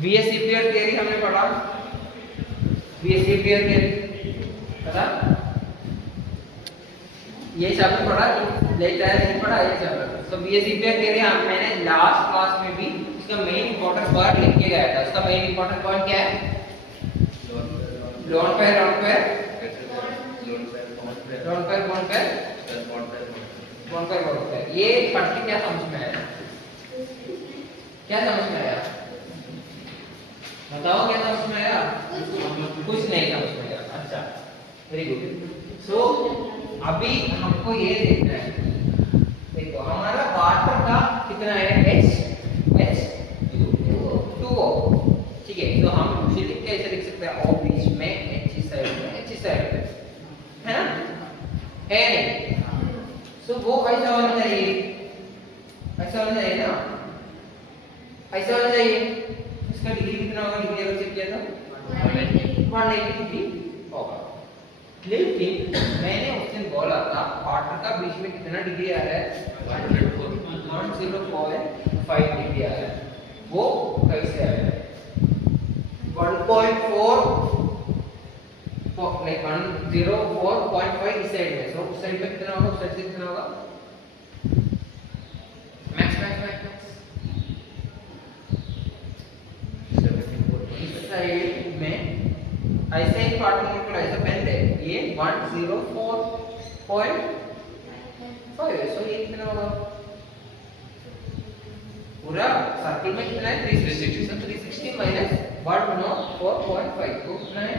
VSEPR theory हमने पढ़ा, VSEPR theory पता, ये चैप्टर पढ़ा, लेटर नहीं पढ़ा ये चैप्टर। तो वीएसईपीआर थियरी मैंने लास्ट क्लास में भी इसका मेन इंपॉर्टेंट वर्ड लिख के गया था। उसका मेन इंपॉर्टेंट पॉइंट क्या है? लोन पेयर बॉन्ड पेयर ये पढ़ के क्या समझ में आया? क्या समझ में आया? बताओ क्या समझ में आया? कुछ नहीं समझ में आया। अच्छा, वेरी गुड। सो अभी हमको ये देखना है, देखो हमारा वाटर का कितना है? H2O, ठीक है। तो हम उसे कैसे लिख सकते हैं? O बीच में, H इस साइड में, H इस साइड में, है ना? है नहीं? सो वो कैसा होना चाहिए? ऐसा होना चाहिए ना, ऐसा होना चाहिए। इसका डिग्री कितना होगा? डिग्री अगर चेक किया तो 180 डिग्री होगा। लेकिन मैंने उस दिन बोला था वाटर का बीच में कितना डिग्री आ रहा है? 104.5 डिग्री आ रहा है। वो कैसे आ रहा है? 1.4 लाइक 104.5 इस साइड में। सो उस साइड में कितना होगा? उस साइड से कितना होगा? मैक्स इस साइड में ऐसे ही पार्टिकल को ऐसा पेन दे, ये 104.5 है। सो ये कितना होगा? पूरा सर्कल में कितना है? 360। सो 360 माइनस 104.5 तो कितना है?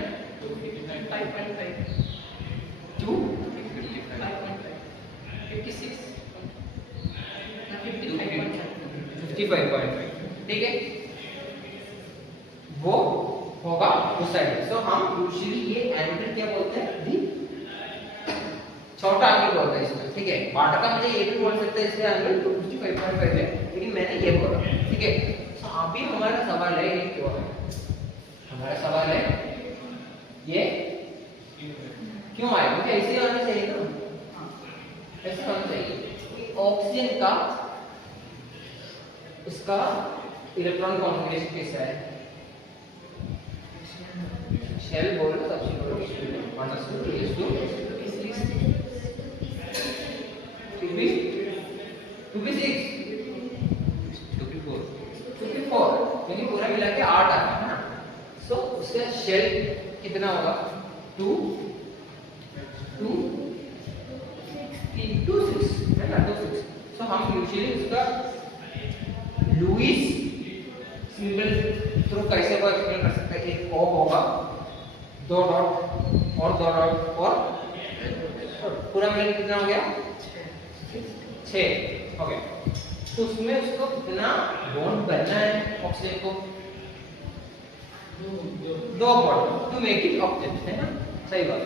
5.5 2 56 55.5, ठीक है। वो होगा उस साइड। सो हम यूजुअली ये एंगल क्या बोलते हैं? दी छोटा एंगल बोलते हैं इसमें, ठीक है। वाटर का मुझे ये भी बोल सकते हैं इसलिए एंगल 55.5 है, लेकिन मैंने ये बोला, ठीक है। सो अभी हमारा सवाल है ये क्यों है? हमारा सवाल है ये क्यों आया? मुझे ऐसे आना चाहिए ना, ऐसे होना चाहिए। ऑक्सीजन का इसका इलेक्ट्रॉन कॉन्फ़िगरेशन कैसा है? शेल बोलो, सबसे बोलो, 2p4 यानी पूरा मिला के 8 आता है ना। सो उसका शेल कितना होगा? 2 6 है ना, 26। सो हम यूजुअली उसका लुईस सिंबल थ्रू कैसे को एक्सप्लेन कर सकते हैं? एक O होगा, 2 डॉट और 2 डॉट और पूरा मिलकर कितना हो गया? 6 हो गया। तो उसमें उसको कितना बॉन्ड बनना है ऑक्सीजन को? 2 bond to make it oxygen, है ना? सही बात।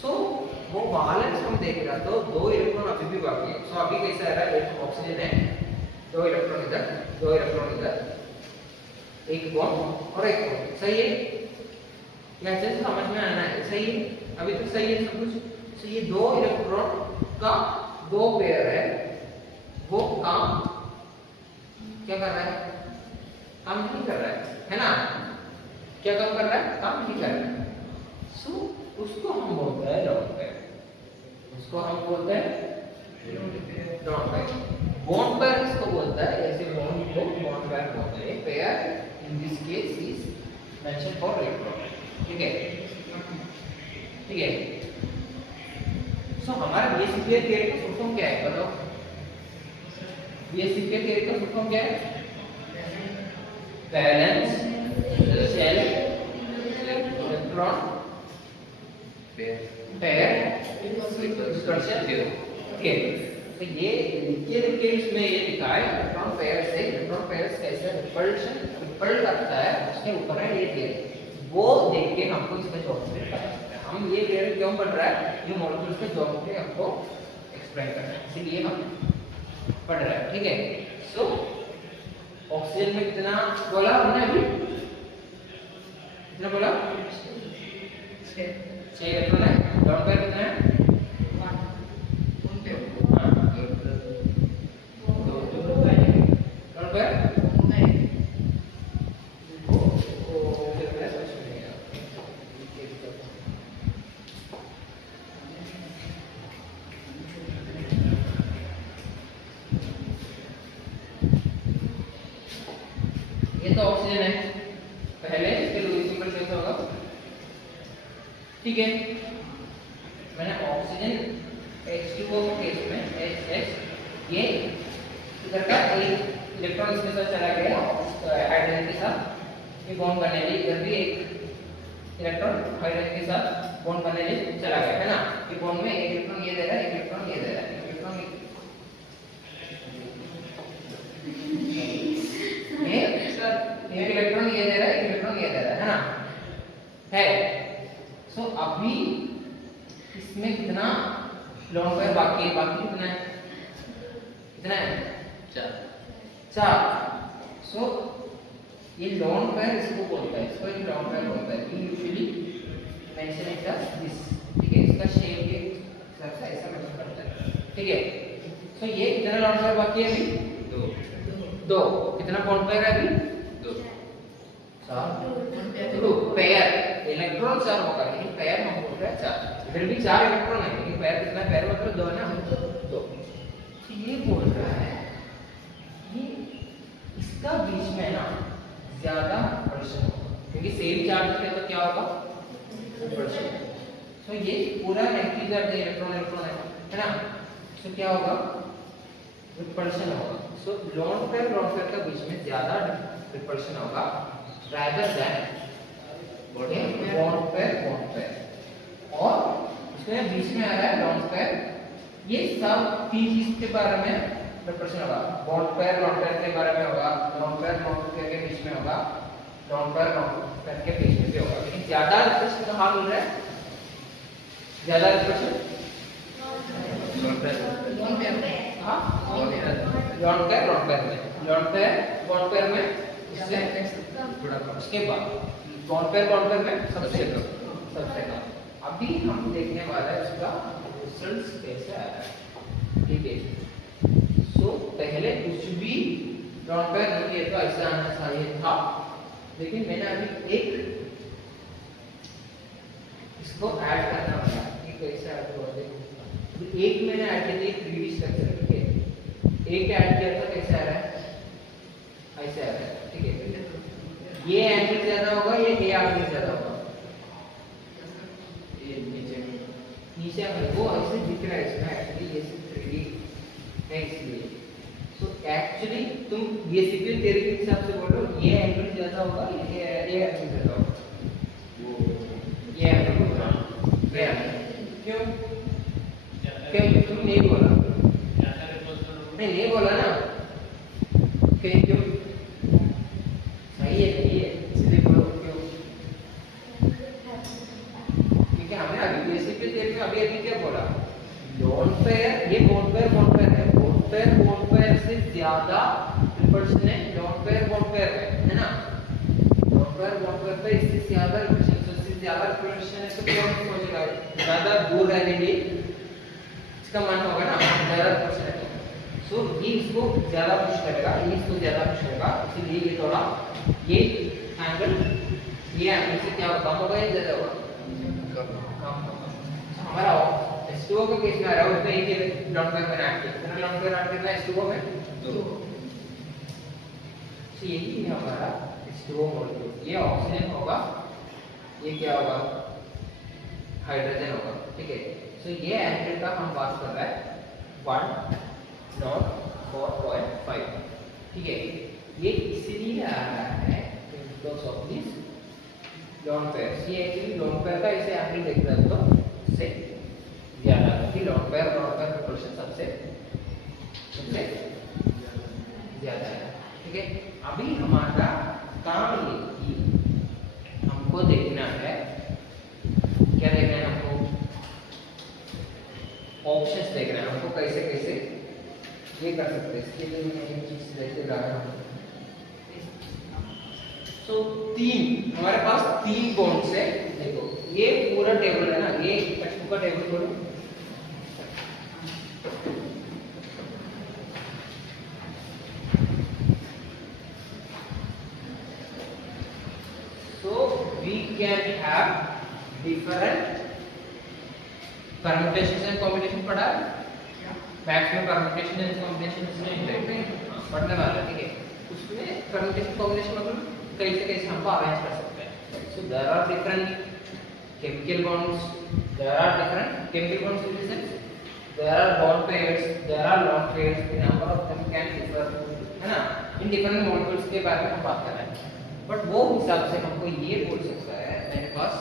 सो वो बैलेंस हम देख रहा तो 2 इलेक्ट्रॉन अभी भी बाकी है। सो अभी कैसा आ रहा है? एक ऑक्सीजन है, 2 इलेक्ट्रॉन इधर, 2 इलेक्ट्रॉन इधर, एक बॉन्ड और एक बॉन्ड, सही है? या चीज समझ में आना है? सही है? अभी तक सही है सब कुछ? सो ये 2 इलेक्ट्रॉन का 2 पेयर है, वो काम क्या कर रहा है? काम नहीं कर रहा है ना? क्या काम कर रहा है? काम नहीं कर रहा है। सो उसको हम बोलते हैं लोन पेयर, उसको हम बोलते हैं लोन पेयर। बॉन्ड पेयर किसको बोलता है? ऐसे बॉन्ड को बॉन्ड पेयर बोलते हैं। Pair in this case is mention for electron, ठीक है, ठीक है। सो हमारा बीएससीपीआर थियरी का फुल फॉर्म क्या है? बताओ, बीएससीपीआर थियरी का फुल फॉर्म क्या है? Valence shell electron pair dispersion theory, ठीक है। तो ये लिख के इसमें ये लिखा है इलेक्ट्रॉन पेयर से इलेक्ट्रॉन पेयर कैसे रिपल करता है, उसके ऊपर है ये थियरी। वो देख के हमको इसका ज्योमेट्री पता चलता है। हम ये थियरी क्यों पढ़ रहा है? ये मॉलिक्यूल्स का ज्योमेट्री हमको एक्सप्लेन करना है, इसलिए हम पढ़ रहे हैं, ठीक है। सो ऑक्सीजन में कितना बोला हमने अभी? कितना बोला? 6 इलेक्ट्रॉन है। लोन पेयर कितना है? 2 लोन पेयर ये तो ऑक्सीजन है, पहले इसके लुईस सिंबल कैसा होगा, ठीक है। मैंने ऑक्सीजन H2O के केस में H ये इधर का एक इलेक्ट्रॉन इसके साथ चला गया हाइड्रोजन के साथ, ये बॉन्ड बनने के लिए इधर भी एक इलेक्ट्रॉन हाइड्रोजन के साथ बॉन्ड बनने के लिए चला गया है ना। ये बॉन्ड में एक इलेक्ट्रॉन ये दे रहा है, एक इलेक्ट्रॉन ये दे रहा है, एक इलेक्ट्रॉन ये एक इलेक्ट्रॉन ये दे रहा है, एक इलेक्ट्रॉन ये दे रहा है ना, है। सो अभी इसमें कितना लोन पेयर बाकी है, बाकी कितना है, कितना है, 4। सो ये लोन पेयर इसको बोलता है, इसको एक लोन पेयर बोलता है। ये usually mention it as this, ठीक है। इसका शेप ये सबसे ऐसा मेंशन करता है, ठीक है। सो ये कितना लोन पेयर बाकी है अभी, 2। कितना बॉन्ड पेयर है अभी, 2 पेयर। इलेक्ट्रॉन 4 होगा, लेकिन पेयर हम बोल रहे हैं 4। फिर भी 4 इलेक्ट्रॉन है, लेकिन पेयर कितना है, पेयर मतलब 2 है ना, 2। ये बोल रहा है कि इसका बीच में ना ज्यादा प्रेशर होगा, क्योंकि सेम चार्ज है तो क्या होगा, प्रेशर। तो ये पूरा इंटीजर इलेक्ट्रॉन है ना, तो क्या होगा, रिपल्शन होगा। सो लोन पेयर का बीच में ज्यादा रिपल्शन होगा rather than बॉन्ड पेयर। और उसमें बीच में आ रहा है लोन पेयर। ये सब 3 चीज के बारे में रिपल्शन होगा, बॉन्ड पेयर के बारे में होगा, लोन पेयर के बीच में होगा, लोन पेयर के बीच में भी होगा। लेकिन ज्यादा रिपल्शन कहाँ मिल रहा है, ज्यादा repulsion lone pair bond pair में इससे उसके बाद बॉन्ड पेयर में सबसे कम। अभी हम देखने वाला है उसका रिजल्ट्स कैसे आ रहा है, ठीक है। सो पहले कुछ भी बॉन्ड पेयर नहीं है तो ऐसा आना चाहिए था, लेकिन मैंने अभी एक इसको ऐड करना पड़ा कि कैसे ऐड हुआ, देखो एक मैंने ऐड किया था 3D स्ट्रक्चर, ठीक है। एक ऐड किया था, कैसे आ रहा है, ऐसे आ रहा है, ठीक है। ये एंगल ज्यादा होगा, ये एंगल ज्यादा होगा, ये नीचे वो ऐसे दिख रहा है इसमें, एक्चुअली ये 3D है इसलिए। सो एक्चुअली तुम ये सीक्वेंस थ्योरी के हिसाब से बोलो, ये एंगल ज्यादा होगा, ये एंगल ज्यादा होगा, ये एंगल होगा, क्यों तुम नहीं बोला, नहीं बोला ना, क्यों सही है, इसलिए बोलो क्यों, क्योंकि हमने अभी बेसिक पे देख अभी क्या बोला, लोन पेयर ये बॉन्ड पेयर है, बॉन्ड पेयर से ज्यादा रिपल्शन है लोन पेयर है ना। लोन पेयर पे इससे ज्यादा रिपल्शन, तो इससे ज्यादा रिपल्शन है तो क्या सोचेगा, ज्यादा दूर रहने के इसका मन होगा ना, ज्यादा रिपल्शन है। सो ये इसको ज्यादा पुश करेगा, ये इसको ज्यादा पुश करेगा, इसलिए ये थोड़ा ये एंगल से क्या होगा, कम होगा या ज्यादा होगा, कम होगा। हमारा H2O के केस में आ रहा है, उसमें एक लोन पेयर में ऐड किया, कितना लोन पेयर ऐड करना है H2O में, 2। तो यही है हमारा H2O मॉलिक्यूल। ये ऑक्सीजन होगा, ये क्या होगा, हाइड्रोजन होगा, ठीक है। सो ये एंगल का हम बात कर रहे हैं 104.5, ठीक है। ये इसलिए आ रहा है because of this lone pair. ये एक्चुअली लोन पेयर का इसे एंगल देख रहे हो तो इससे ज्यादा है कि लोन पेयर प्रोपोर्शन सबसे ज्यादा है, ठीक है। अभी हमारा काम ये कि हमको देखना है, क्या देखना है हमको, ऑप्शंस देखना है हमको, कैसे ये कर सकते हैं। इसके लिए मैं एक चीज लेके जा रहा हूँ। तो 3 हमारे पास 3 बॉन्ड्स है, देखो ये पूरा टेबल है ना, ये टेक्स्टबुक का टेबल खोलो, so we can have different permutations and combinations पढ़ा है, मैक्सिमम परम्यूटेशन एंड कॉम्बिनेशन इसमें पढ़ने वाला, ठीक है। उसमें permutation combination मतलब कैसे कैसे हमको अरेंज कर सकते हैं. So there are different chemical bonds, there are different chemical bonds in the sense there are bond pairs, there are lone pairs, the number of them can differ, है ना. इन different molecules के बारे में हम बात कर रहे हैं. बट वो हिसाब से हमको ये बोल सकता है मेरे पास.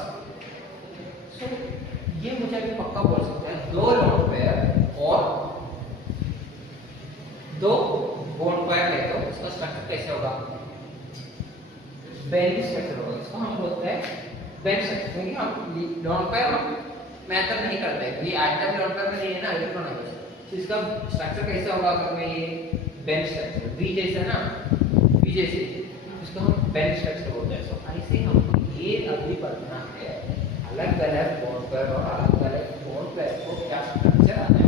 सो ये मुझे अभी पक्का बोल सकता है दो lone pair और दो बॉन्ड पेयर है तो उसका स्ट्रक्चर कैसे होगा. बेंड स्ट्रक्चर होगा. इसको हम बोलते हैं बेंड स्ट्रक्चर. क्योंकि हम लॉन पेयर हम मेथड नहीं करते. ये एटम लॉन पेयर में नहीं है ना, इलेक्ट्रॉन है. तो इसका स्ट्रक्चर कैसा होगा अगर मैं ये बेंड स्ट्रक्चर वी जैसा ना, वी जैसे, इसको हम बेंड स्ट्रक्चर बोलते हैं. सो ऐसे हमको ये अभी पढ़ना है अलग अलग बॉन्ड पेयर और अलग अलग बॉन्ड पेयर को क्या स्ट्रक्चर आता है.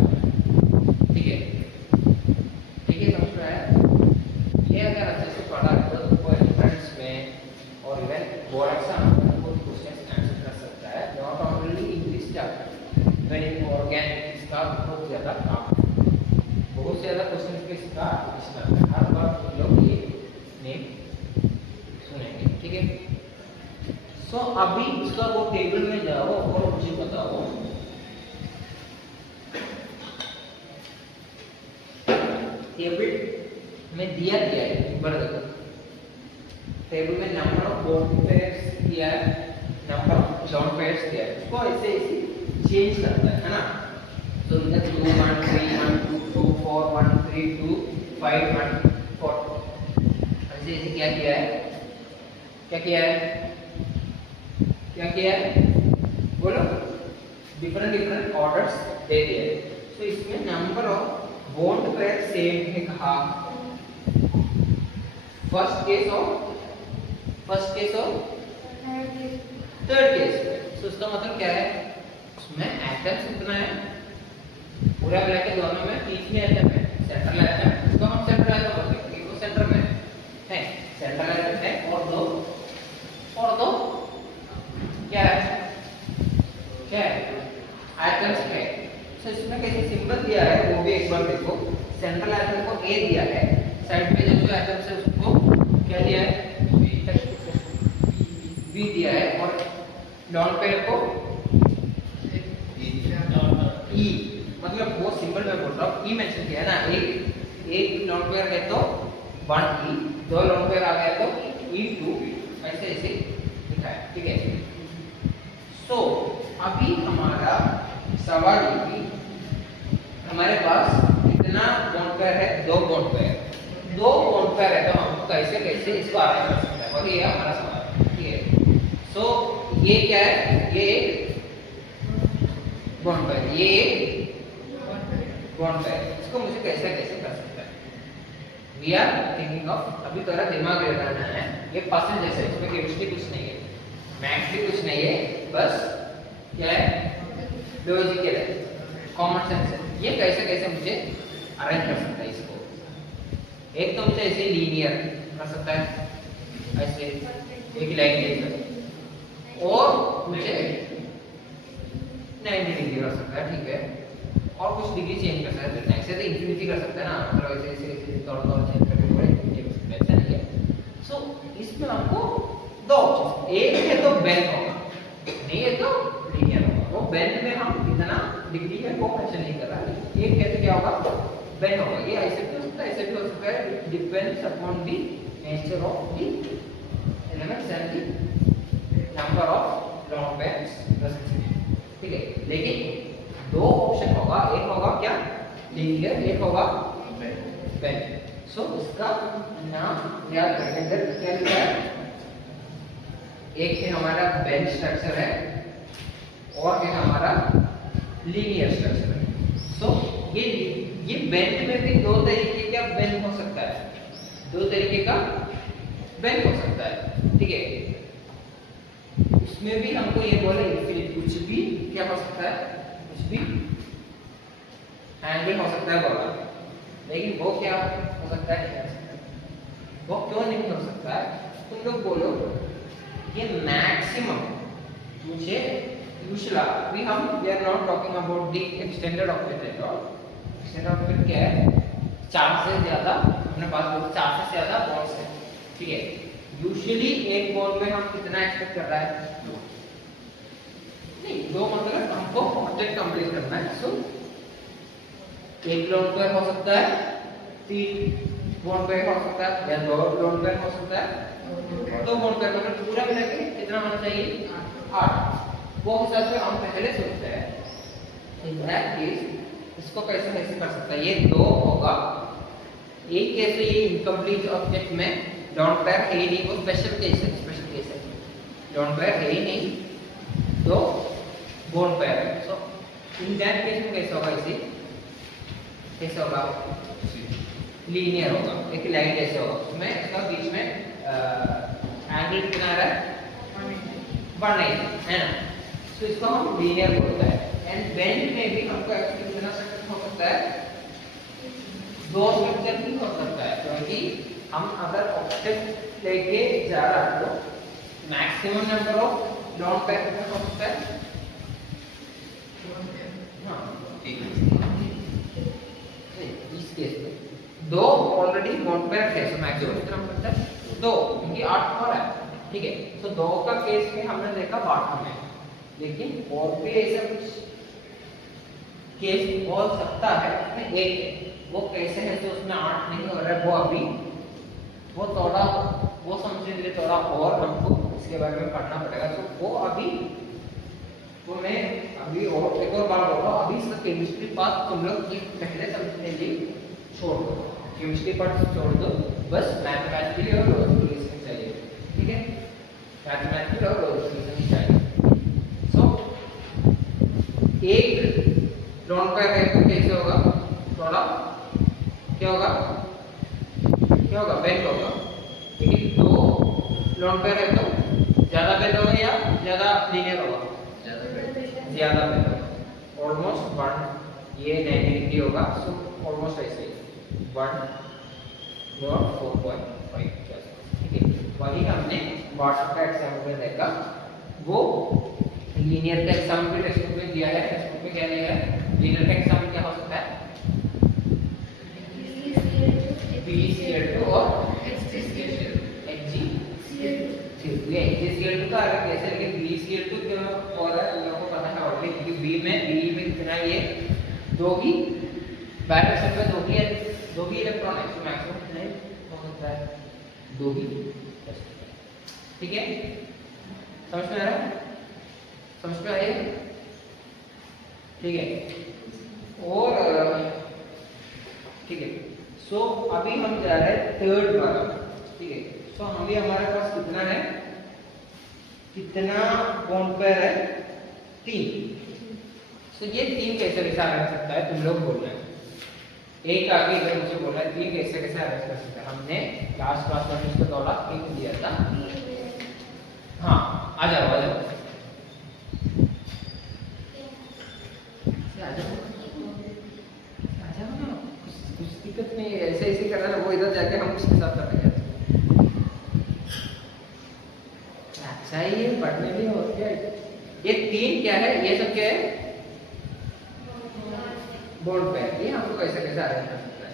ठीक है, ठीक है, समझ में आया. ये अगर अच्छे से पढ़ा तो तुमको एंट्रेंस में और इवन बोर्ड एग्जाम में कोई क्वेश्चन आंसर कर सकता है. Not only in this chapter, when in organic इसका बहुत ज्यादा काम, बहुत ज्यादा क्वेश्चन के इसका इसमें हर बार तुम लोग ये नेम सुनेंगे. ठीक है. सो अभी इसका वो टेबल में जाओ और मुझे बताओ टेबल में दिया गया है. एक बार देखो टेबल में नंबर ऑफ बॉन्ड पेयर्स दिया है, नंबर ऑफ लॉन पेयर्स दिया है. उसको ऐसे ऐसे चेंज करता है ना. तो इधर 2 1 3 1 2 2 4 1 3 2 5 1 4 ऐसे ऐसे क्या किया है, क्या किया है, क्या किया है बोलो. डिफरेंट डिफरेंट ऑर्डर्स दे दिए. तो इसमें number of bond pair same है कहा. फर्स्ट केस और थर्ड केस. तो उसका मतलब क्या है, उसमें एटम्स कितना है, पूरा मिला के दोनों में तीन एटम है. सेंट्रल एटम, इसको हम सेंट्रल एटम बोलते हैं क्योंकि वो सेंटर में है. सेंट्रल एटम है और दो क्या है, क्या है, एटम्स है. तो इसमें कैसे सिंबल दिया है वो भी एक बार देखो. सेंट्रल एटम को ए दिया है, साइड पे जो एटम्स है उसको क्या दिया है, बी दिया है, और लॉन पेयर को ई. मतलब वो सिंबल मैं बोल रहा हूँ ई मेंशन किया है ना. एक लॉन पेयर है तो 1 ई, दो लॉन पेयर आ गया तो ई 2, ऐसे ऐसे लिखा है. ठीक है. सो अभी हमारा सवाल ये कि हमारे पास कितना बॉन्ड पेयर है, दो बॉन्ड पेयर है तो हम कैसे कैसे इसको अरेंज कर सकते हैं, और ये हमारा सवाल है. ठीक है. सो ये क्या है, ये बॉन्ड पेयर, ये बॉन्ड पेयर, इसको मुझे कैसे कैसे कर सकता है. वी आर थिंकिंग ऑफ, अभी थोड़ा दिमाग लगाना है. ये परसेंट जैसे है, इसमें केमिस्ट्री कुछ नहीं है, मैथ्स भी कुछ नहीं है, बस क्या है, लॉजिकल है, कॉमन सेंस है. ये कैसे कैसे मुझे अरेंज कर सकता है इसको. एक तो मुझे ऐसे लीनियर कर सकता है, ऐसे एक लाइन देकर, और मुझे 90 डिग्री कर सकता है. ठीक है. और कुछ डिग्री चेंज कर सकता है. ऐसे तो इंफिनिटी कर सकता है ना, मतलब ऐसे ऐसे ऐसे थोड़ा चेंज करके पूरे इंफिनिटी कर सकता है. ऐसा नहीं है. सो इसमें आपको दो ऑप्शन, एक है तो बेंड होगा, नहीं है तो लीनियर होगा. वो बेंड में हम इतना डिग्री है वो मेंशन नहीं कर रहा. एक है तो क्या होगा, बेंड होगा. ये ऐसे भी हो सकता है, ऐसे भी हो सकता है. It depends upon the nature of the elements and the number of lawn pairs present. ठीक है. लेकिन दो ऑप्शन होगा, एक होगा क्या, लीनियर, एक होगा बेंड. सो इसका नाम याद रखेंगे. क्या लिखा है, एक है हमारा बेंड स्ट्रक्चर है और एक हमारा लीनियर स्ट्रक्चर है. सो ये बेंड में भी दो तरीके का बेंड हो सकता है, दो तरीके का बेंड हो सकता है. ठीक है. उसमें भी हमको ये बोले इनफिनिट, कुछ भी क्या हो सकता है, कुछ भी एंगल हो सकता है बोला. लेकिन वो क्या हो सकता है, वो क्यों नहीं हो सकता है. तुम लोग बोलो ये मैक्सिमम मुझे यूजुअली अभी we are not talking about the extended octet. Extended octet क्या है, 4 से ज्यादा अपने पास 4 से ज्यादा बॉन्ड्स है, ठीक है। यूजुअली एक बॉन्ड में हम कितना एक्सपेक्ट कर रहा है, नहीं 2 मतलब हमको ऑब्जेक्ट कंप्लीट करना है। सो एक लोन पेयर हो सकता है, 3 बॉन्ड पेयर हो सकता है, या 2 लोन पेयर हो सकता है, 2 बॉन्ड पेयर, मतलब पूरा मिला के कितना होना चाहिए, 8। वो हिसाब से हम पहले सोचते हैं इन दैट केस इसको कैसे कैसे कर सकता है, ये 2 होगा, एक केस में ये इनकम्प्लीट ऑब्जेक्ट में लोन पेयर है ही नहीं, वो स्पेशल केस है, लोन पेयर है ही नहीं, 2 बॉन्ड पेयर है। सो इन दैट केस में कैसे होगा, इसे कैसे होगा, लीनियर होगा, एक लाइन जैसे होगा, उसमें इसका बीच में एंगल कितना आ रहा है, 180 है ना। तो इसको हम लीनियर बोलते हैं। एंड बेंड में भी हमको एक्चुअली कितना स्ट्रक्चर हो सकता है, 2 स्ट्रक्चर भी हो सकता है, क्योंकि हम अगर ऑब्जेक्ट लेके जा रहा है तो maximum number of lone pair कितना हो सकता है, हाँ ठीक है, इस केस में 2 ऑलरेडी बॉन्ड पेयर है, सो मैक्सिमम कितना हो सकता है, 2, क्योंकि 8 हो रहा है, ठीक है। सो 2 का केस में हमने देखा बॉटम में, लेकिन और भी ऐसा कुछ केस हो सकता है, उसमें एक है, वो कैसे है, तो उसमें 8 नहीं हो रहा है, वो अभी वो थोड़ा वो समझने के लिए थोड़ा और हमको इसके बारे में पढ़ना पड़ेगा। तो वो अभी वो मैं अभी और एक और बार बोल रहा हूँ, अभी इसका केमिस्ट्री पार्ट तुम लोग ये पहले समझने के लिए छोड़ दो, केमिस्ट्री पार्ट छोड़ दो, बस मैथमेटिकली और लॉजिकली रीजनिंग चाहिए, ठीक है, मैथमेटिकली और लॉजिकली चाहिए। सो एक लोन पेयर है तो कैसे होगा, थोड़ा क्या होगा, बेंड होगा, लेकिन 2 लोन पेयर है तो ज्यादा बेंड होगा या ज्यादा लीनियर होगा, ज्यादा बेंड होगा, ऑलमोस्ट 1 ये 9 होगा, सो ऑलमोस्ट ऐसे 1 और 4.5, ठीक है। वही हमने बॉटम का एग्जांपल में देखा, वो लीनियर का एग्जांपल टेक्स्ट में दिया है, टेक्स्ट में क्या दिया है, लीनियर का एग्जांपल क्या हो सकता है, BeCl2 और HgCl2, ये HgCl2 का अलग कैसे, लेकिन BeCl2 क्यों हो रहा है तुम लोगों को पता है ऑलरेडी, क्योंकि बी में कितना ये 2 ही बैलेंस में 2 ही इलेक्ट्रॉन है, तो मैक्सिमम कितना हो सकता है, 2 ही, ठीक है। समझ में आ रहा है, समझ में आया, ठीक है। और ठीक है, सो अभी हम जा रहे हैं थर्ड वाला, ठीक है। सो अभी हमारे पास कितना है, कितना बॉन्ड पेयर है, 3। सो ये 3 कैसे अरेंज कर सकता है, तुम लोग बोलना है, एक आगे इधर मुझे बोलना है 3 कैसे अरेंज कर सकता है। हमने लास्ट क्लास में इसको थोड़ा एक दिया था, हाँ आ जाओ आ जाओ दिक्कत नहीं है, ऐसे ऐसे करना ना, वो इधर जाके हम उसके साथ कर लेंगे। अच्छा ये पढ़ने में और क्या है, ये 3 क्या है, ये सब क्या है, बॉन्ड पेयर, ये हमको कैसे कैसे अरेंज कर सकता है,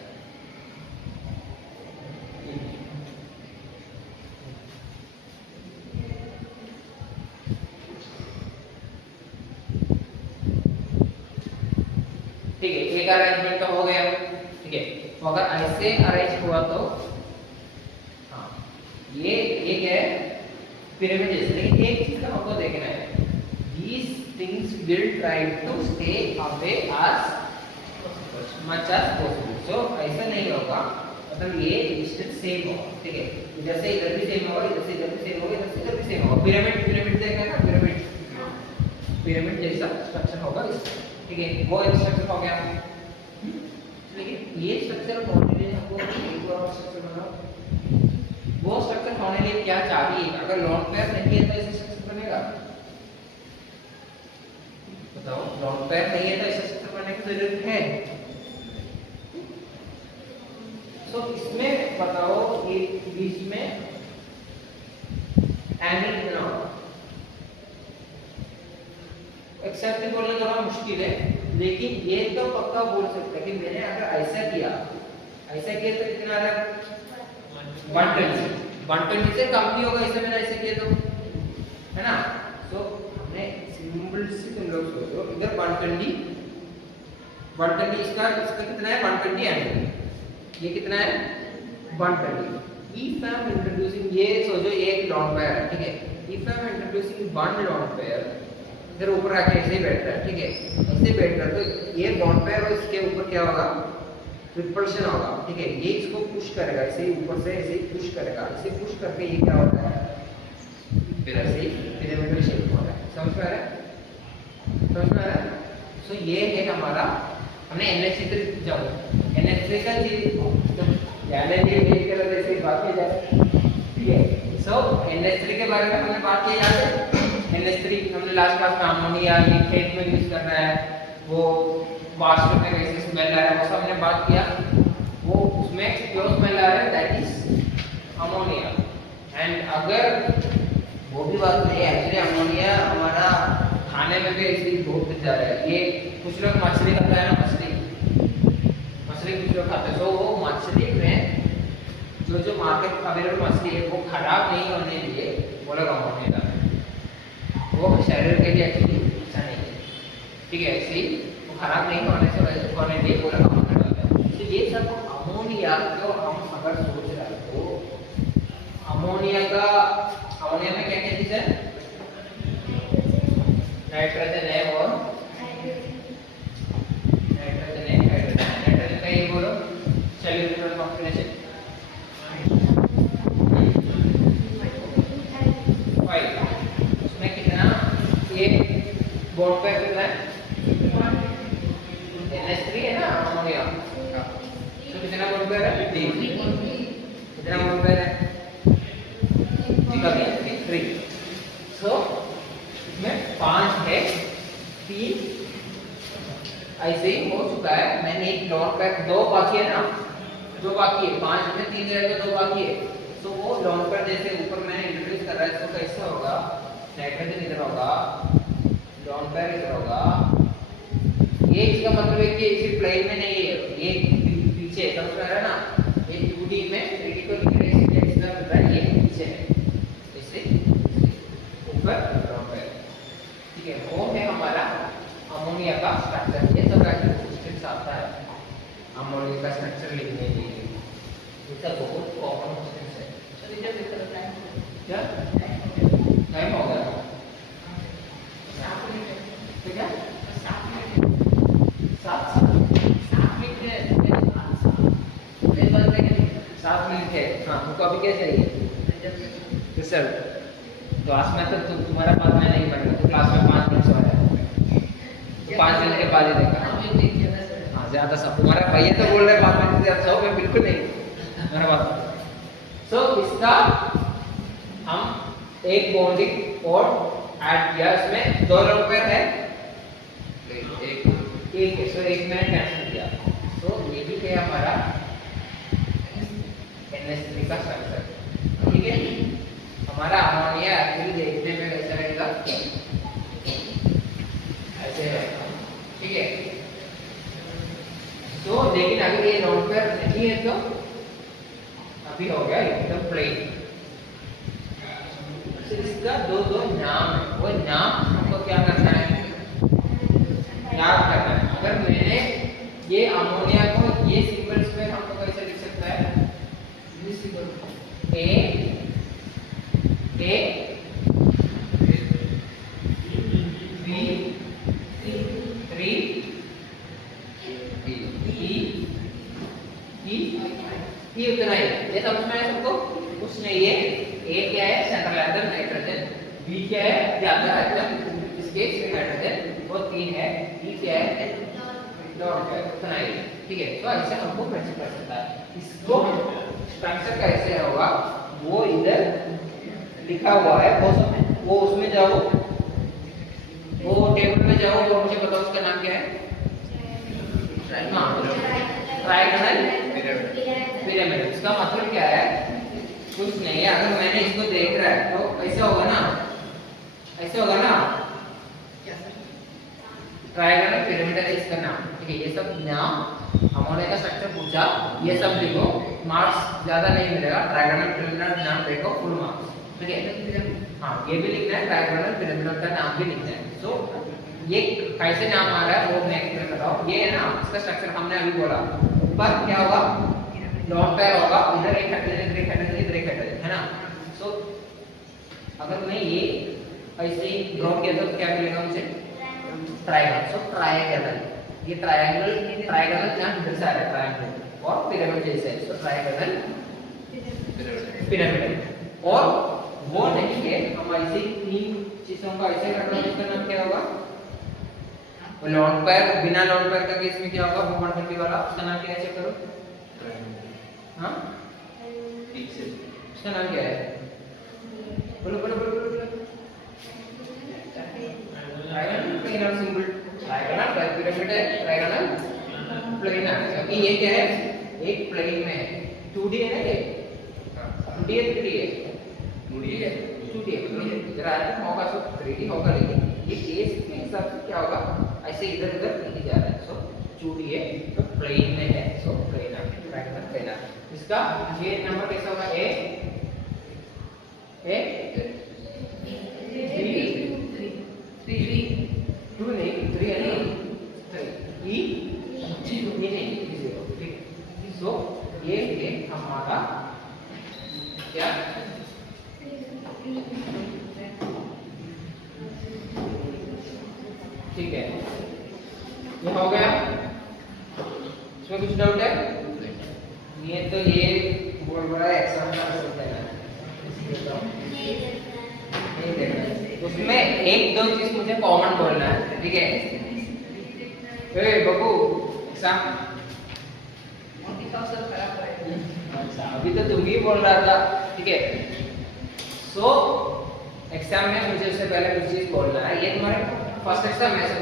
ठीक है। एक अरेंजमेंट तो हो गया, ठीक है। तो अगर ऐसे अरेंज हुआ तो हाँ ये एक है पिरामिड जैसे, लेकिन एक चीज का हमको देखना है, these things will try to stay away as much as possible। so ऐसा नहीं होगा, मतलब ये डिस्टेंस सेम होगा, ठीक है, इधर से इधर भी सेम होगा, इधर से इधर भी सेम होगा, इधर से इधर भी सेम होगा। पिरामिड देखा ना, पिरामिड जैसा स्ट्रक्चर होगा इसका, ठीक है, वो एक स्ट्रक्चर हो गया। लेकिन ये स्ट्रक्चर होने के लिए हमको एक और स्ट्रक्चर बनाओ, वो स्ट्रक्चर होने के लिए क्या चाहिए, अगर लोन पेयर नहीं है तो ऐसे स्ट्रक्चर बनेगा, बताओ, लोन पेयर नहीं है तो ऐसे स्ट्रक्चर बनने की जरूरत है। तो इसमें बताओ एक बीच में एंगल कितना होगा, एक्सेप्ट बोलना थोड़ा मुश्किल है, लेकिन ये तो पक्का बोल सकते हैं कि मैंने अगर ऐसा किया, ऐसा किया तो कितना आ रहा है 120 से कम नहीं होगा, ऐसे मैंने ऐसे किया तो, है ना। सो हमने सिंबल से तुम लोग सोचो इधर 120 इसका कितना है 120 एंगल, ये कितना है 120। इफ आई एम इंट्रोड्यूसिंग, ये सोचो ये एक लॉन्ग पेयर है, ठीक है। If I am introducing one long pair, इधर ऊपर आके ऐसे ही बैठ रहा है, ठीक है, ऐसे बैठ कर तो ये लॉन्ग पेयर और इसके ऊपर क्या होगा रिपल्शन होगा, ठीक है। ये इसको पुश करेगा, ऐसे ही ऊपर से ऐसे ही पुश करेगा, ऐसे पुश करके ये क्या होता है फिर ऐसे ही पिरामिडल शेप होता है। समझ में आ रहा है, समझ में आ रहा है। सो ये है हमारा, हमने NH3 जाओ NH3 का चीज तो यानी ये एक तरह से बात की जाए, ठीक है। सो NH3 के बारे में हमने बात की, याद है NH3 हमने लास्ट क्लास में अमोनिया ये खेत में यूज कर रहा है, वो वास्तव में कैसे स्मेल आ रहा है वो सब हमने बात किया। वो उसमें क्यों स्मेल आ रहा है, दैट इज अमोनिया। एंड अगर वो भी बात नहीं है, एक्चुअली अमोनिया हमारा खाने में भी ऐसे बहुत जा रहा है। ये कुछ लोग मछली खाता है ना, मछली कुछ लोग खाते हैं, तो वो मछली में जो मार्केट अवेलेबल मछली है वो खराब नहीं होने लिए वो लोग अमोनिया डालते हैं, वो शरीर के लिए एक्चुअली अच्छा नहीं है, ठीक है। ऐसे ही वो खराब नहीं होने लिए वो लोग अमोनिया डालते हैं। तो ये सब अमोनिया जो हम अगर सोच रहे हैं तो अमोनिया में क्या क्या चीज है, नाइट्रोजन है और नाइट्रोजन का ये बोलो सेल्यूलर कॉम्बिनेशन 5। उसमें कितना ये बॉन्ड पेयर कितना है NH3 है ना अमोनिया का, तो कितना बॉन्ड पेयर है 3, कितना बॉन्ड पेयर है 3। सो इसमें 5 है, 3 ऐसे ही हो चुका है। मैंने एक लॉन्ग पेयर 2 बाकी है ना, 2 बाकी है, 5 में 3 रहेगा 2 बाकी है। तो वो लॉन्ग पेयर जैसे ऊपर मैंने इंट्रोड्यूस कर रहा है, तो कैसा होगा, नाइट्रोजन इधर होगा, लॉन्ग पेयर इधर होगा। ये इसका मतलब है कि इसी प्लेन में नहीं है, ये पीछे समझ में आ रहा है ना, ये 2D में क्रिटिकल इक्वेशन मिल रहा है, ये पीछे है इससे ऊपर लॉन्ग पेयर, ठीक है। वो है हमारा अमोनिया का स्ट्रक्चर। ये सब क्वेश्चन आता है अमोनिया का स्ट्रक्चर लिखने के लिए, ये सब बहुत कॉमन क्वेश्चन है। क्या टाइम हो गया, ठीक है 7 मिनट है। हाँ तुमको अभी क्या चाहिए रिजल्ट, क्लास में तो तुम्हारा बात में नहीं पड़ेगा, तो क्लास में 5 मिनट हो जाएगा, तो 5 मिनट के बाद ही देखा। हाँ ज्यादा सब तुम्हारा भैया तो बोल रहे 5 मिनट से ज्यादा सब में बिल्कुल नहीं मेरा बात। सो इसका हम एक बॉन्डिंग और ऐड किया, इसमें 2 लॉन्ग पेयर है, एक है, सो एक मैंने कैंसिल किया। तो ये भी है हमारा NH3 का स्ट्रक्चर, ठीक है। हमारा अमोनिया एक्चुअली देखने में कैसा रहेगा, ऐसे रहेगा, ठीक है। तो लेकिन अगर ये लॉन्ग पेयर नहीं है तो अभी हो गया एकदम प्लेन। इसका दो नाम है, वो नाम हमको क्या करना है, याद करना है। अगर मैंने ये अमोनिया को ये सिंबल्स में हमको कैसे लिख सकता है, ये सिंबल A B 3 E उतना ही, ये समझ में आया सबको। उसमें ये A क्या है सेंट्रल एटम नाइट्रोजन, B क्या है ज्यादा एटम इसके नाइट्रोजन, और 3 है E क्या है लॉन्ग पेयर, उतना ही, ठीक है। तो ऐसे हमको कैसे कर सकता है, इसको स्ट्रक्चर कैसे होगा वो इधर लिखा हुआ है, वो उसमें जाओ, वो टेबल में जाओ, वो मुझे बताओ उसका नाम क्या है, ट्रायगोनल पिरामिड। इसका मतलब क्या है, कुछ नहीं है। अगर मैंने इसको देख रहा है तो ऐसा होगा ना, ऐसे होगा ना, ट्रायगोनल पिरामिड है इसका नाम, ठीक है। ये सब नाम अमोनिया का स्ट्रक्चर पूछा, ये सब लिखो, मार्क्स ज्यादा नहीं मिलेगा। ट्रायगोनल पिरामिड नाम देखो, फुल मार्क्स, ठीक है। हाँ, ये भी लिखना है, ट्रायगोनल पिरामिड का नाम भी लिखना है। सो ये कैसे नाम आ रहा है वो मैं एक्सप्लेन कर रहा हूँ। ये है ना इसका स्ट्रक्चर, हमने अभी बोला। ऊपर क्या होगा, लॉन्ग पैर होगा, इधर एक हाइड्रोजन, इधर एक हाइड्रोजन, इधर एक हाइड्रोजन, है ना। सो अगर मैं ये ऐसे ही ड्रॉ किया तो क्या मिलेगा मुझे, ट्रायंगल। सो ट्रायंगल, ये ट्रायंगल, ट्रायंगल क्या इधर से आ रहा है, ट्रायंगल और पिरामिड जैसे है। सो ट्रायंगल पिरामिड। और वो नहीं है, हम ऐसे तीन चीजों का ऐसे रखना, इसका नाम क्या होगा, लॉन्ग पैर। बिना लॉन्ग पैर का केस में क्या होगा, वो 120 वाला, उसका नाम क्या है, चेक करो। हाँ, ठीक से उसका नाम क्या है, बोलो बोलो बोलो बोलो। Triangle planar symbol, triangle pyramid है, ट्रायंगल प्लेनर। क्योंकि ये क्या है, एक प्लेन में है। 2D है ना ये, 2D है, 3D है, 2D है, 2D है। इधर आया होगा सो 3D होगा, लेकिन ये केस के हिसाब से क्या होगा, ऐसे इधर उधर नहीं जा रहा है। सो 2D है, तो प्लेन में है, सो प्लेनर, ट्रायंगल प्लेनर। इसका ये नंबर कैसा होगा, ए 3 2 नहीं, 3 है नहीं, ई 0 नहीं, 0, ठीक है। सो ये है हमारा क्या, ठीक है, ये हो गया। इसमें कुछ डाउट है, ये तो ये बोल रहा है एग्जाम का रिजल्ट है, नहीं देखना। उसमें एक दो चीज मुझे कॉमन बोलना है, ठीक है। ए बबू, एग्जाम अभी तो तुम ही बोल रहा था, ठीक है। सो एग्जाम में मुझे उससे पहले कुछ चीज बोलना है। ये तुम्हारे फर्स्ट एग्जाम है, सब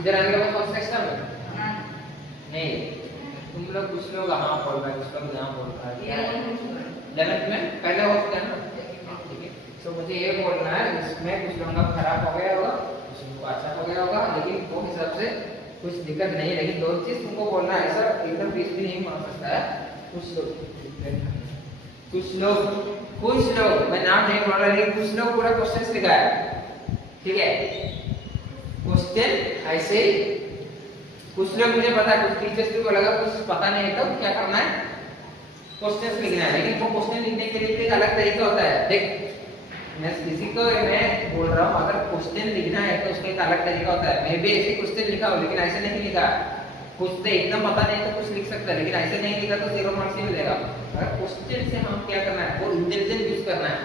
इधर आने के बाद फर्स्ट एग्जाम है नहीं, तुम लोग कुछ लोग हाँ बोल रहे हैं, कुछ लोग यहाँ बोल रहे हैं, 11th में पहले हो चुका है ना, ठीक है। सो मुझे ये बोलना है, इसमें कुछ लोगों का खराब हो गया होगा, कुछ लोगों का अच्छा हो गया होगा, लेकिन वो हिसाब से कुछ दिक्कत नहीं है। लेकिन दो चीज तुमको बोलना है, ऐसा एकदम पीस भी नहीं मार सकता है। कुछ लोग मैं नाम नहीं बोल रहा, लेकिन कुछ लोग पूरा क्वेश्चन लिखा है, ठीक है। क्वेश्चन ऐसे कुछ लोग, मुझे पता है कुछ टीचर्स को लगा कुछ पता नहीं है, तो क्या करना है, क्वेश्चन लिखना है। लेकिन वो क्वेश्चन लिखने के लिए एक अलग तरीका होता है। देख, मैं किसी को मैं बोल रहा हूँ, अगर क्वेश्चन लिखना है तो उसका एक अलग तरीका होता है। मैं भी ऐसे क्वेश्चन लिखा हूँ, लेकिन ऐसे नहीं लिखा। कुछ तो एकदम पता नहीं तो कुछ लिख सकता है, लेकिन ऐसे नहीं लिखा तो 0 मार्क्स ही मिलेगा। अगर क्वेश्चन से हम क्या करना है, वो इंटेलिजेंट यूज करना है।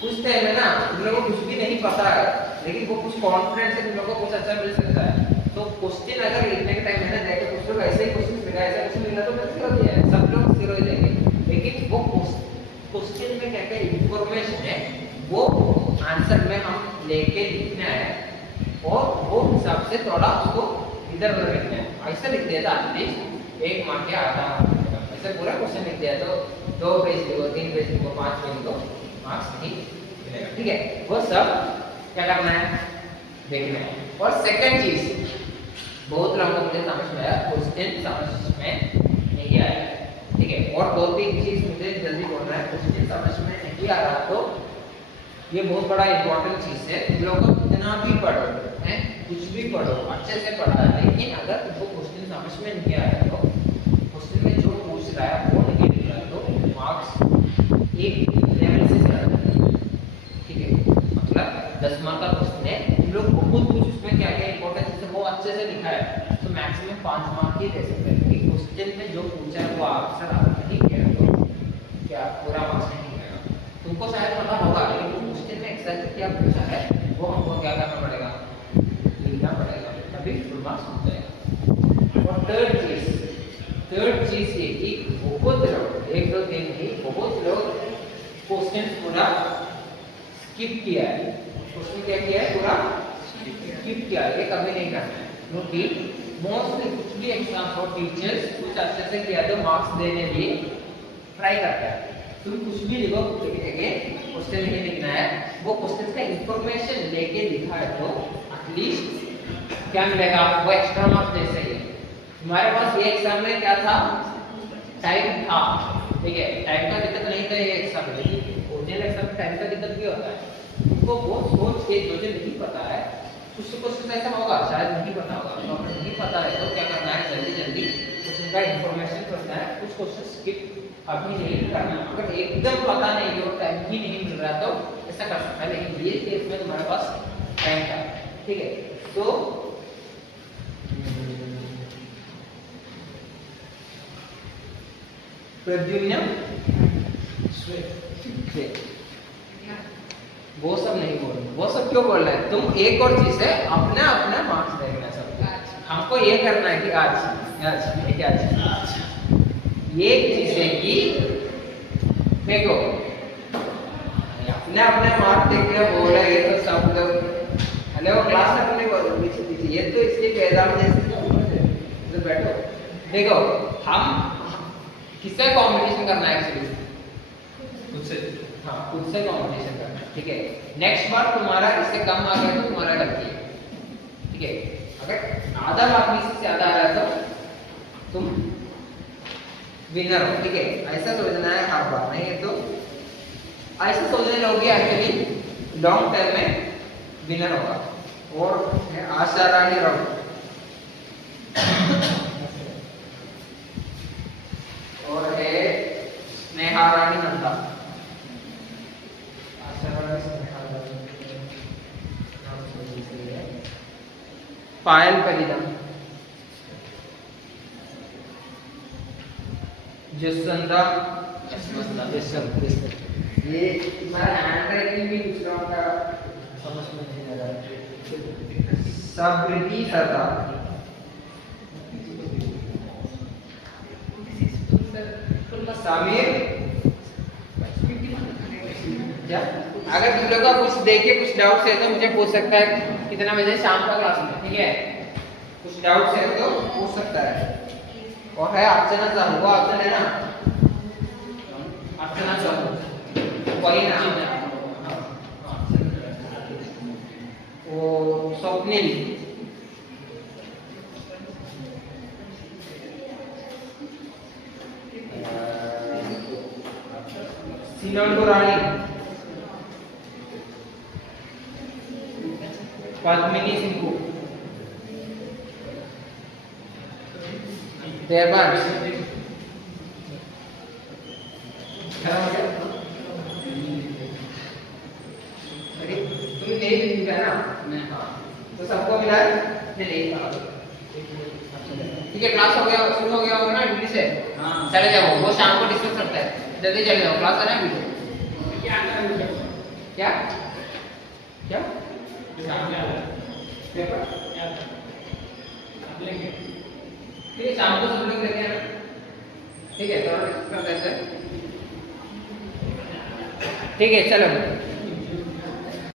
कुछ टाइम है ना, तुम लोगों को कुछ भी नहीं पता है, लेकिन वो कुछ कॉन्फिडेंस से तुम लोगों को कुछ अच्छा मिल सकता है। तो क्वेश्चन अगर लिखने के टाइम है ना, देखो कुछ लोग ऐसे ही क्वेश्चन लिखा, ऐसा क्वेश्चन लिखा तो मैं 0 दिया है, सब लोग 0 ही देंगे। लेकिन वो क्वेश्चन में क्या क्या इंफॉर्मेशन है, वो आंसर में हम लेके लिखना है, और वो हिसाब से थोड़ा उसको इधर उधर लिखना है। ऐसा लिख दिया था एटलीस्ट 1 मार्क या आधा मार्क, ऐसे पूरा क्वेश्चन लिख दिया तो 2 पेज लिखो, 3 पेज लिखो, 5 पेज लिखो, मार्क्स नहीं मिलेगा, ठीक है। वो सब क्या करना है, देखना है। और सेकंड चीज, बहुत लोगों को मुझे समझ में आया, क्वेश्चन समझ में नहीं आया, ठीक है। और 2-3 चीज मुझे जल्दी बोलना है। क्वेश्चन समझ में नहीं आ रहा तो ये बहुत बड़ा इंपॉर्टेंट चीज है। तुम लोग कितना भी पढ़ो, हैं, कुछ भी पढ़ो, अच्छे से पढ़ा, लेकिन अगर तुमको क्वेश्चन समझ में नहीं आ रहा तो क्वेश्चन में जो पूछ रहा है वो नहीं मिल रहा तो मार्क्स एक लेवल से ज्यादा, ठीक है। मतलब 10 मार्क का क्वेश्चन है, तुम लोग बहुत कुछ उसमें क्या क्या इंपॉर्टेंट है वो अच्छे से लिखा है, तो मैक्सिमम 5 मार्क ही दे सकते हैं। क्योंकि क्वेश्चन में जो पूछा है वो आंसर आप नहीं किया तो क्या पूरा मार्क्स नहीं मिलेगा। तुमको शायद पता होगा, लेकिन क्वेश्चन में एक्सैक्ट क्या पूछा है वो हमको क्या करना पड़ेगा, लिखना पड़ेगा, तभी फुल मार्क्स मिल जाएगा। और थर्ड चीज ये कि बहुत लोग, 1-2-3 नहीं, बहुत लोग क्वेश्चन पूरा स्किप किया है। क्वेश्चन क्या किया है, पूरा स्किप किया है, ये कभी नहीं करना है। क्योंकि मोस्टली कुछ भी एग्जाम हो, टीचर्स कुछ अच्छे से किया तो मार्क्स देने भी ट्राई करता है। तुम कुछ भी लिखो, लेकिन क्वेश्चन नहीं लिखना है, वो क्वेश्चन का इंफॉर्मेशन लेके लिखा है तो एटलीस्ट क्या मिलेगा आपको, एक्स्ट्रा मार्क्स जैसे ही, तुम्हारे पास ये एग्जाम में क्या था, टाइम था, ठीक है, टाइम का दिक्कत नहीं था ये एग्जाम में, लेकिन ओरिजिनल एग्जाम में टाइम का दिक्कत भी होता है। तुमको वो सोच के जो नहीं पता है कुछ कुछ ऐसा होगा, शायद नहीं पता होगा, तो अगर नहीं पता है तो क्या करना है, जल्दी जल्दी क्वेश्चन का इंफॉर्मेशन करना है, कुछ क्वेश्चन स्किप अभी नहीं करना। अगर एकदम पता नहीं हो, टाइम ही नहीं मिल रहा तो ऐसा कर सकता है, लेकिन ये केस में तुम्हारे पास टाइम था, ठीक है। तो प्रद्युम्न वो सब नहीं बोल, वो सब क्यों बोल रहा है, तुम एक और चीज है, अपना अपना मार्क्स देखना है सबको, हमको ये करना है कि आज ये क्या चीज, ये चीज है कि देखो अपने अपने मार्क्स देख के बोल रहे हैं, ये तो सब लोग हेलो क्लास में अपने बोल पीछे पीछे, ये तो इसके पैदाम जैसे तो बैठो। देखो हम किससे कंपटीशन करना है एक्चुअली, खुद से, हाँ खुद से कंपटीशन करना है, ठीक है। नेक्स्ट बार तुम्हारा इससे कम आ गया तो तुम्हारा गलती है, ठीक है। अगर आधा मार्क से ज्यादा आ रहा तो तुम विनर हो, ठीक है। ऐसा सोचना है हर बार, नहीं है तो ऐसा सोचने लोगे एक्चुअली लॉन्ग टर्म में विनर होगा। और आशा रानी रहो और है स्नेहा रानी नंदा, पायल परिदम, जसवंता, ये तुम्हारा हैंड राइटिंग भी दूसरा का समझ में नहीं आ रहा। सबृद्धि सदा, समीर, क्या अगर तुम लोग का कुछ देख के कुछ डाउट्स है तो मुझे पूछ सकता है, कितना बजे शाम का क्लास में, ठीक है। कुछ डाउट्स है तो पूछ सकता है। और है अर्चना साहू, वो ऑप्शन है ना, अर्चना साहू वही ना, वो स्वप्निल, सीनंदु रानी, पद्मिनी सिंधु, देवांश, तुम नहीं लिखा ना, हाँ तो सबको मिला है, नहीं ठीक है। क्लास हो गया, शुरू हो गया होगा ना ड्यूटी से, हाँ चले जाओ, वो शाम को डिस्कस करता है, जल्दी चले जाओ, क्लास है ना वीडियो। क्या क्या पेपर ठीक है, शाम को सब लोग लेके आना, ठीक है। तो डिस्कस करते हैं, ठीक है चलो।